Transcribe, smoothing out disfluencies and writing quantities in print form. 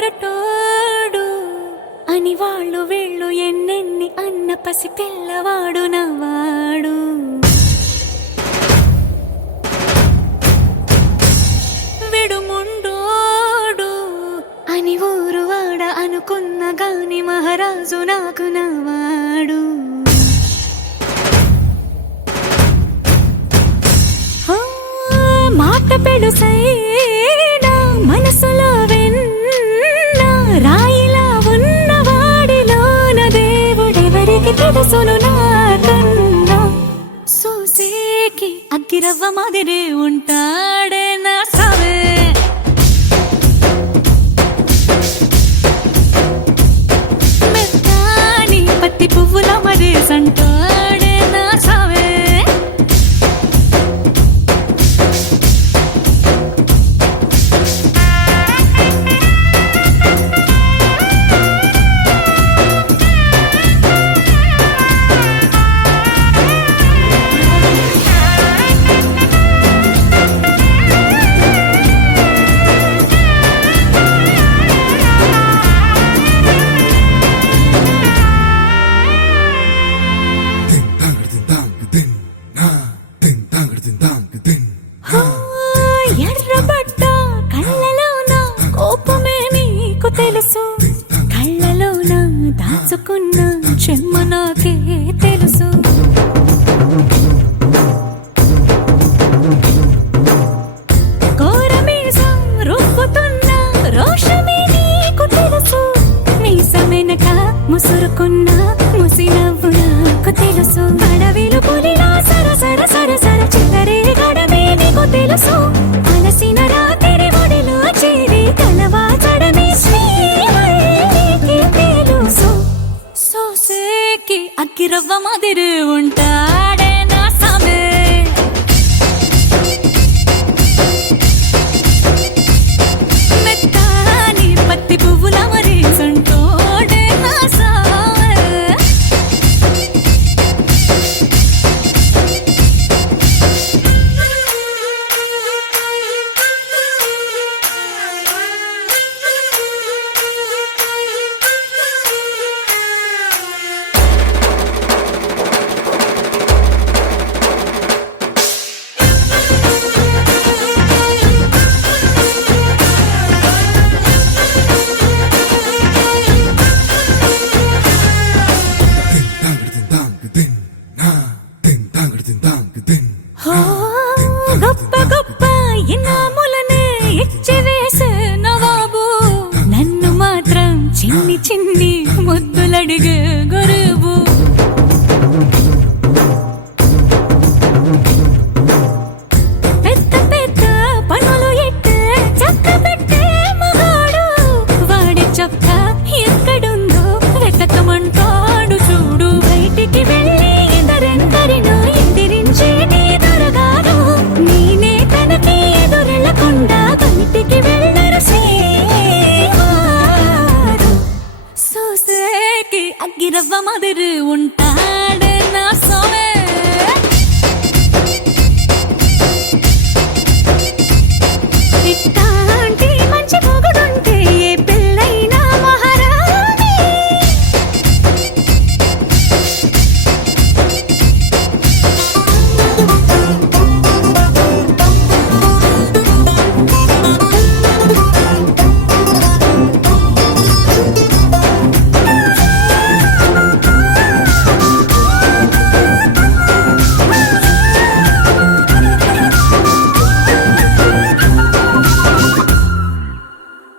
మొరటోడు అని వాళ్ళు వీళ్ళు ఎన్నెన్ని అన్న పసి పిల్లవాడు నవ్వాడు. విడుముండోడు అని ఊరు వాడ అనుకున్న గాని మహారాజు నాకు నవ్వాడు. మాట పెడుసైనా మనసులో వెన్న రాయిలా ఉన్నవాడిలోన దేవుడెవరికి తెలుసును నాకన్నా. సూసేకి అగ్గిరవ్వ మాదిరి ఉంటాడే నా సావే. మెత్తాని పత్తి పువ్వుల మరి సంటాడే నా సావే. ఎర్రబడ్డ కళ్ళలోన కోపమే నీకు తెలుసు, కళ్ళలోన దాచుకున్న చెమ్మ నాకే తెలుసు. ఘోరమీసం రుబ్బుతున్న రోషమే నీకు తెలుసు, మీసమెనక ముసురుకున్న ముసి నవ్వు నాకు తెలుసు. అడవిలు పులిలా సరసర సరసర చిల్లరే గడమే నీకు తెలుసు, అలసిన రాత్రి ఒడిలో చేరి కలవాచడమే శ్రీవల్లికి తెలుసు. సోసేకి అగ్గిరవ్వ మాదిరి ఉంటాడే నా సామే. మెత్తాని పత్తి పువ్వుల మరి సంటోడే నా సామే. గొప్ప గొప్ప ఇనాములనే ఇచ్చి వేసే నవాబు, నన్ను మాత్రం చిన్ని చిన్ని ముద్దులడిగే